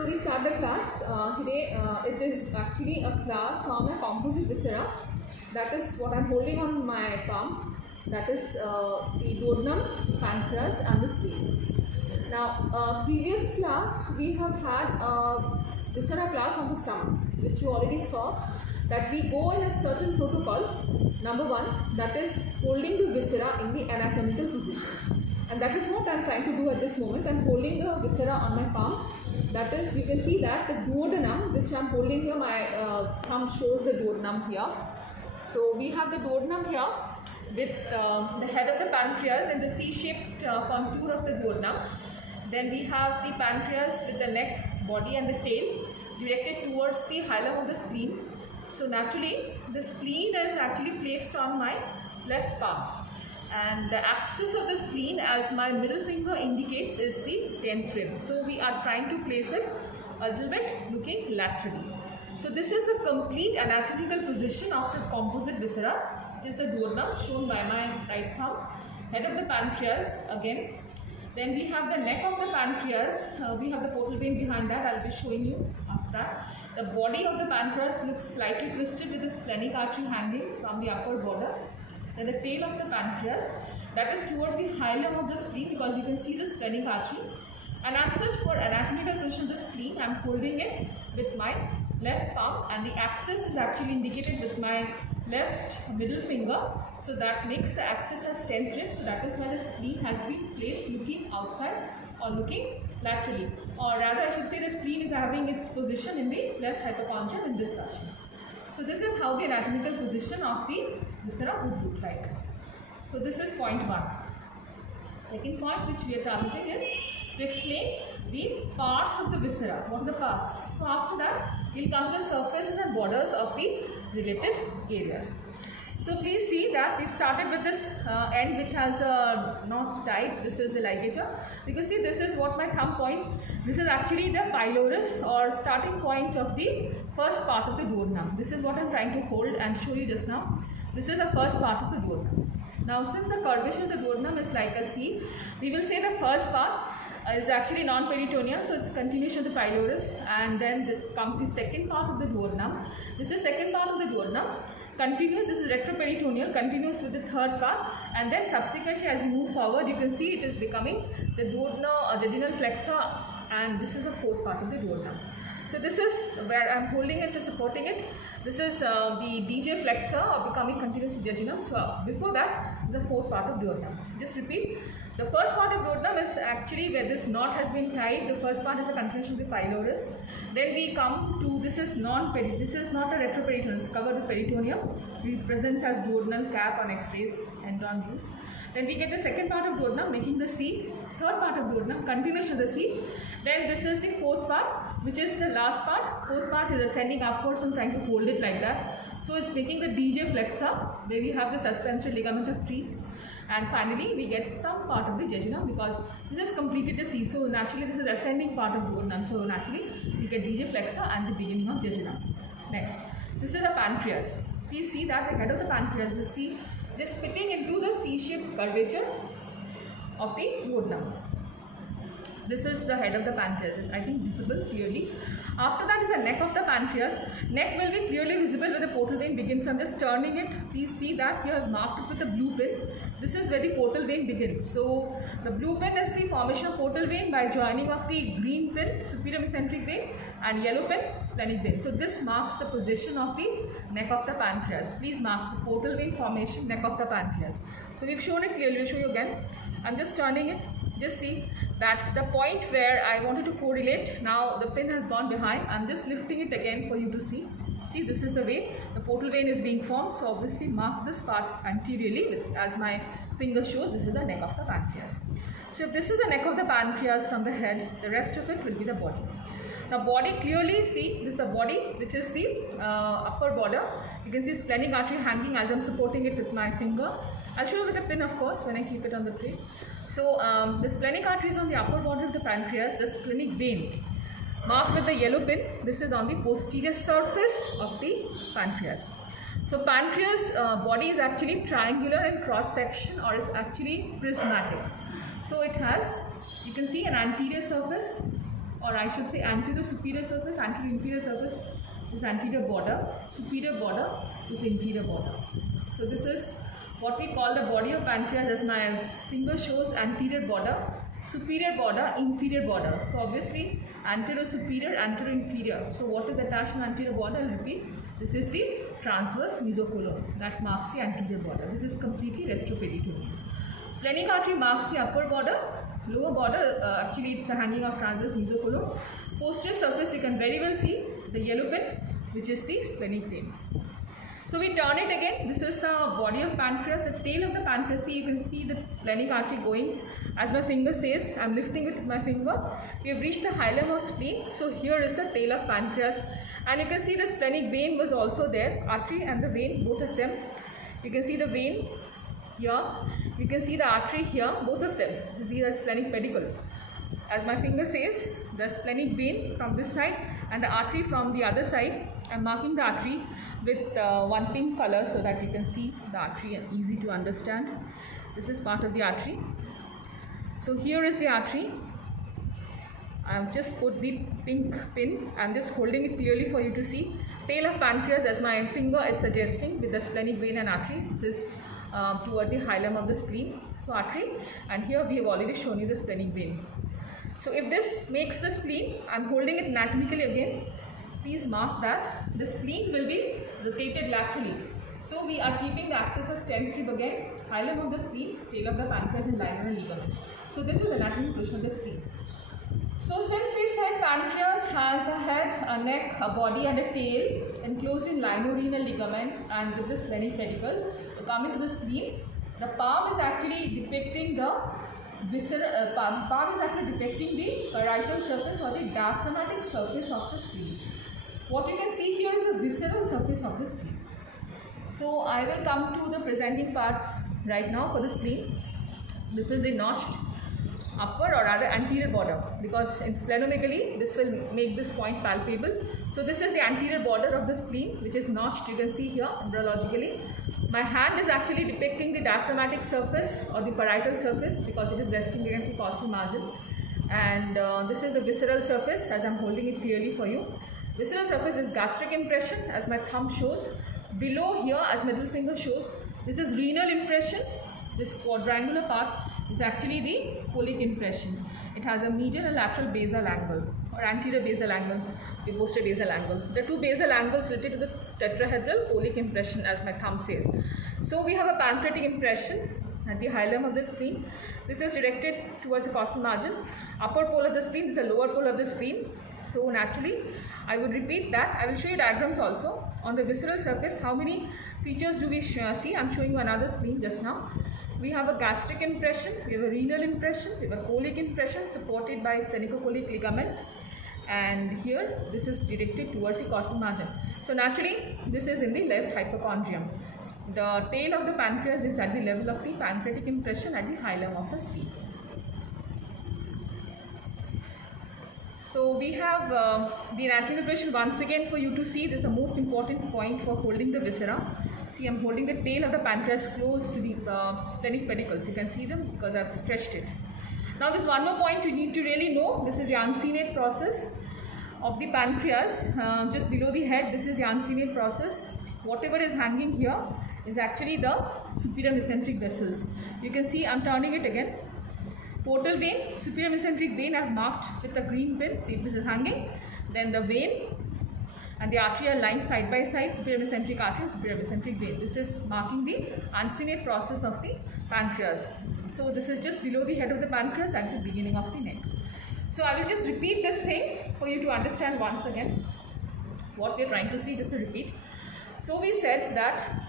So we start the class today. It is actually a class on a composite viscera. That is what I am holding on my palm. That is the duodenum, pancreas, and the spleen. Now, previous class we have had a viscera class on the stomach, which you already saw. That we go in a certain protocol. Number one, that is holding the viscera in the anatomical position. And that is what I am trying to do at this moment. I am holding the viscera on my palm. That is, you can see that the duodenum, which I am holding here, my thumb shows the duodenum here. So we have the duodenum here with the head of the pancreas and the C-shaped contour of the duodenum. Then we have the pancreas with the neck, body and the tail directed towards the hilum of the spleen. So naturally, the spleen is actually placed on my left palm. And the axis of the spleen, as my middle finger indicates, is the 10th rib. So we are trying to place it a little bit looking laterally. So this is the complete anatomical position of the composite viscera, which is the duodenum shown by my right thumb, head of the pancreas again. Then we have the neck of the pancreas, we have the portal vein behind that, I will be showing you after that. The body of the pancreas looks slightly twisted with the splenic artery hanging from the upper border. Then the tail of the pancreas, that is towards the hilum of the spleen, because you can see the splenic artery. And as such, for anatomical position of the spleen, I am holding it with my left palm, and the axis is actually indicated with my left middle finger. So that makes the axis as 10th rib. So that is why the spleen has been placed looking outside or looking laterally. Or rather, I should say the spleen is having its position in the left hypochondrium in this fashion. So this is how the anatomical position of the viscera would look like. So this is point 1. Second point which we are targeting is to explain the parts of the viscera. What are the parts? So after that, we will come to the surfaces and borders of the related areas. So please see that we started with this end which has a knot tied. This is the ligature. You can see this is what my thumb points. This is actually the pylorus or starting point of the first part of the duodenum. This is what I am trying to hold and show you just now. This is the first part of the duodenum. Now since the curvature of the duodenum is like a C, we will say the first part is actually non-peritoneal, so it's a continuation of the pylorus, and then comes the second part of the duodenum. This is second part of the duodenum. Continuous, this is retroperitoneal, continuous with the third part, and then subsequently as we move forward, you can see it is becoming the duodenal or jejunal flexor, and this is the fourth part of the duodenum. So this is where I am holding it to supporting it. This is the DJ flexor or becoming continuous jejunum. So before that is the fourth part of duodenum. Just repeat. The first part of duodenum is actually where this knot has been tied. The first part is a continuation of the pylorus. Then we come to, this is not a retroperitoneal, it's covered with peritoneum. It presents as duodenal cap on X-rays and on views. Then we get the second part of duodenum making the C. Third part of duodenum, continuation of the C. Then this is the fourth part, which is the last part. Fourth part is ascending upwards and trying to hold it like that. So it's making the DJ flexor, where we have the suspensory ligament of Treitz. And finally, we get some part of the jejunum, because this is completed the C. So naturally, this is the ascending part of duodenum. So naturally, we get DJ flexor and the beginning of jejunum. Next, this is a pancreas. Please see that the head of the pancreas, the C, is fitting into the C-shaped curvature of the duodenum. This is the head of the pancreas. It's, I think, visible clearly. After that is the neck of the pancreas. Neck will be clearly visible where the portal vein begins. So I'm just turning it. Please see that here I've marked it with a blue pin. This is where the portal vein begins. So the blue pin is the formation of portal vein by joining of the green pin, superior mesenteric vein, and yellow pin, splenic vein. So this marks the position of the neck of the pancreas. Please mark the portal vein formation, neck of the pancreas. So we've shown it clearly. I'll show you again. I'm just turning it. Just see that the point where I wanted to correlate, now the pin has gone behind. I'm just lifting it again for you to see. See, this is the way the portal vein is being formed. So obviously mark this part anteriorly as my finger shows. This is the neck of the pancreas. So if this is the neck of the pancreas from the head, the rest of it will be the body. Now body, clearly see, this is the body, which is the upper border. You can see splenic artery hanging as I'm supporting it with my finger. I'll show you with a pin, of course, when I keep it on the tray. So the splenic artery is on the upper border of the pancreas. The splenic vein marked with the yellow pin. This is on the posterior surface of the pancreas. So pancreas body is actually triangular in cross section, or is actually prismatic. So it has, you can see, an anterior surface, or I should say anterior superior surface, anterior inferior surface is anterior border, superior border is inferior border. So this is what we call the body of pancreas, as my finger shows, anterior border, superior border, inferior border. So obviously anterior superior, anterior inferior. So what is attached to anterior border? I'll repeat. This is the transverse mesocolon that marks the anterior border. This is completely retroperitoneal. Splenic artery marks the upper border, lower border, actually it's a hanging of transverse mesocolon. Posterior surface you can very well see the yellow pin, which is the splenic vein. So we turn it again. This is the body of pancreas, the tail of the pancreas. See, you can see the splenic artery going. As my finger says, I am lifting it with my finger. We have reached the hilum of spleen. So here is the tail of pancreas, and you can see the splenic vein was also there. Artery and the vein, both of them. You can see the vein here. You can see the artery here. Both of them. These are splenic pedicles. As my finger says, the splenic vein from this side and the artery from the other side. I am marking the artery with one pink color so that you can see the artery and easy to understand. This is part of the artery. So here is the artery. I have just put the pink pin. I am just holding it clearly for you to see. Tail of pancreas, as my finger is suggesting, with the splenic vein and artery. This is towards the hilum of the spleen. So artery, and here we have already shown you the splenic vein. So if this makes the spleen, I am holding it anatomically again. Please mark that the spleen will be rotated laterally. So we are keeping the axis of stem fib again, hilum of the spleen, tail of the pancreas and linear ligament. So this is anatomic position of the spleen. So since we said pancreas has a head, a neck, a body and a tail enclosed in lienorenal ligaments and with the splenic pedicles, coming to the spleen, the palm is actually depicting the visceral, palm is actually depicting the parietal surface or the diaphragmatic surface of the spleen. What you can see here is a visceral surface of the spleen. So I will come to the presenting parts right now for the spleen. This is the notched upper or rather anterior border, because in splenomegaly this will make this point palpable. So this is the anterior border of the spleen, which is notched. You can see here embryologically. My hand is actually depicting the diaphragmatic surface or the parietal surface because it is resting against the costal margin. And this is a visceral surface, as I am holding it clearly for you. Visceral surface is gastric impression, as my thumb shows. Below here, as middle finger shows, this is renal impression. This quadrangular part is actually the colic impression. It has a medial and lateral basal angle, or anterior basal angle, the posterior basal angle. The two basal angles related to the tetrahedral colic impression, as my thumb says. So we have a pancreatic impression at the hilum of the spleen. This is directed towards the costal margin. Upper pole of the spleen, this is the lower pole of the spleen. So naturally, I would repeat that. I will show you diagrams also. On the visceral surface, how many features do we see? I am showing you another spleen just now. We have a gastric impression, we have a renal impression, we have a colic impression supported by phrenicocholic ligament, and here this is directed towards the costal margin. So naturally, this is in the left hypochondrium. The tail of the pancreas is at the level of the pancreatic impression at the hilum of the spleen. So we have the anatomical position once again for you to see. This is the most important point for holding the viscera. See, I am holding the tail of the pancreas close to the splenic pedicles. You can see them because I have stretched it. Now there's one more point you need to really know. This is the uncinate process of the pancreas. Just below the head, this is the uncinate process. Whatever is hanging here is actually the superior mesenteric vessels. You can see I am turning it again. Portal vein, superior mesenteric vein I have marked with a green pin. See if this is hanging. Then the vein and the artery are lying side by side, superior mesenteric artery and superior mesenteric vein. This is marking the uncinate process of the pancreas. So this is just below the head of the pancreas at the beginning of the neck. So I will just repeat this thing for you to understand once again what we are trying to see. Just a repeat. So we said that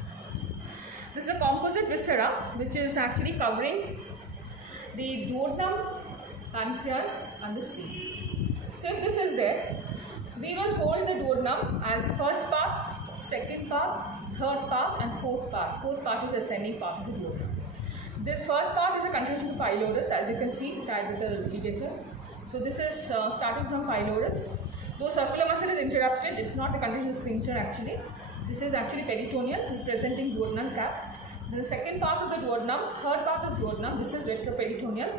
this is a composite viscera which is actually covering the duodenum, pancreas and the spleen. So if this is there, we will hold the duodenum as first part, second part, third part and fourth part. Fourth part is the ascending part of the duodenum. This first part is a continuation to pylorus, as you can see tied with a ligature. So this is starting from pylorus. Though circular muscle is interrupted, it's not a continuous sphincter actually. This is actually peritoneal representing duodenal cap. The second part of the duodenum, third part of the duodenum, this is retroperitoneal.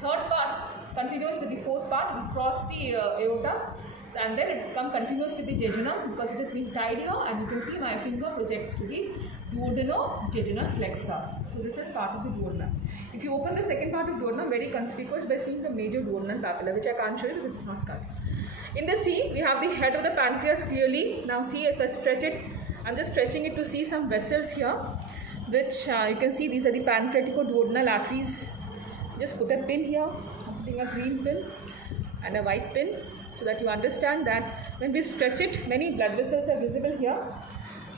Third part continuous with the fourth part, we cross the aorta, and then it come continuous with the jejunum because it has been tied here, and you can see my finger projects to the duodenojejunal flexor. So this is part of the duodenum. If you open the second part of duodenum, very conspicuous by seeing the major duodenal papilla, which I can't show you because it's not cut. In the C, we have the head of the pancreas clearly. Now see, if I stretch it, I'm just stretching it to see some vessels here, which you can see these are the pancreatico-duodenal arteries. Just put a pin here, I'm putting a green pin and a white pin, so that you understand that when we stretch it, many blood vessels are visible here.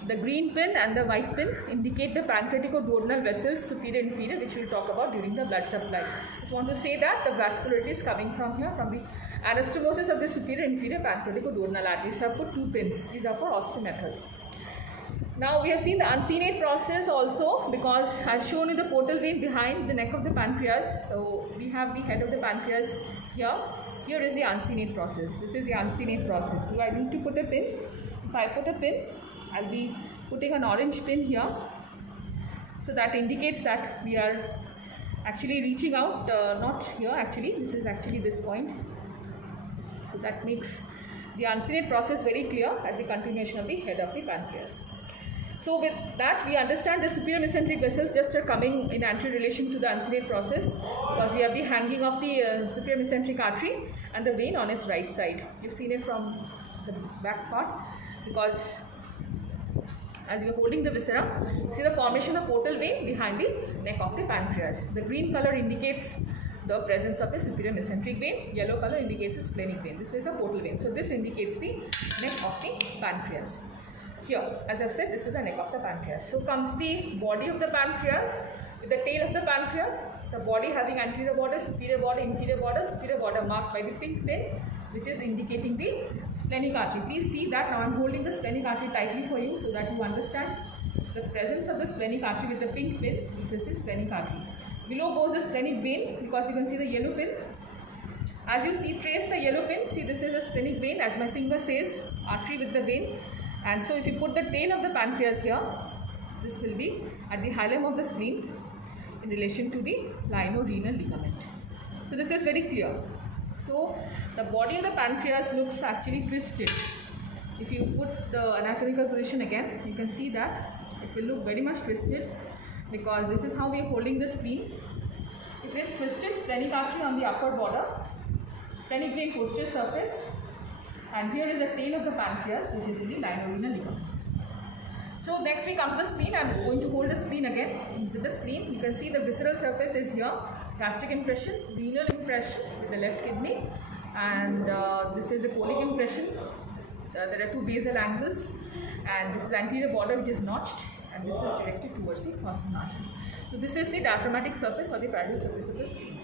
The green pin and the white pin indicate the pancreatico-duodenal vessels, superior and inferior, which we will talk about during the blood supply. Just want to say that the vascularity is coming from here, from the anastomosis of the superior and inferior pancreatico-duodenal arteries. So I have put 2 pins. These are for osteomethods. Now we have seen the uncinate process also, because I have shown you the portal vein behind the neck of the pancreas. So we have the head of the pancreas here. Here is the uncinate process. This is the uncinate process. So I need to put a pin. If I put a pin, I'll be putting an orange pin here. So that indicates that we are actually reaching out, not here actually, this is actually this point. So that makes the uncinate process very clear as a continuation of the head of the pancreas. So with that, we understand the superior mesenteric vessels just are coming in anterior relation to the uncinate process, because we have the hanging of the superior mesenteric artery and the vein on its right side. You've seen it from the back part, because as you are holding the viscera, see the formation of portal vein behind the neck of the pancreas. The green color indicates the presence of the superior mesenteric vein, yellow color indicates the splenic vein. This is a portal vein. So this indicates the neck of the pancreas. Here, as I've said, this is the neck of the pancreas. So comes the body of the pancreas with the tail of the pancreas, the body having anterior border, superior border, inferior border marked by the pink pin, which is indicating the splenic artery. Please see that now I am holding the splenic artery tightly for you so that you understand the presence of the splenic artery with the pink pin. This is the splenic artery. Below goes the splenic vein, because you can see the yellow pin. As you see, trace the yellow pin. See, this is a splenic vein, as my finger says, artery with the vein. And so if you put the tail of the pancreas here, this will be at the hilum of the spleen in relation to the lieno-renal ligament. So this is very clear. So the body of the pancreas looks actually twisted. If you put the anatomical position again, you can see that it will look very much twisted, because this is how we are holding the spleen. If it is twisted, splenic artery on the upper border, splenic vein posterior surface, and here is the tail of the pancreas, which is in the lieno-renal ligament. So next we come to the spleen. I am going to hold the spleen again. With the spleen, you can see the visceral surface is here, gastric impression, renal impression with the left kidney, and this is the colic impression. There are 2 basal angles, and this is the anterior border which is notched, and this is directed towards the crossing artery. So this is the diaphragmatic surface or the parietal surface of the spleen.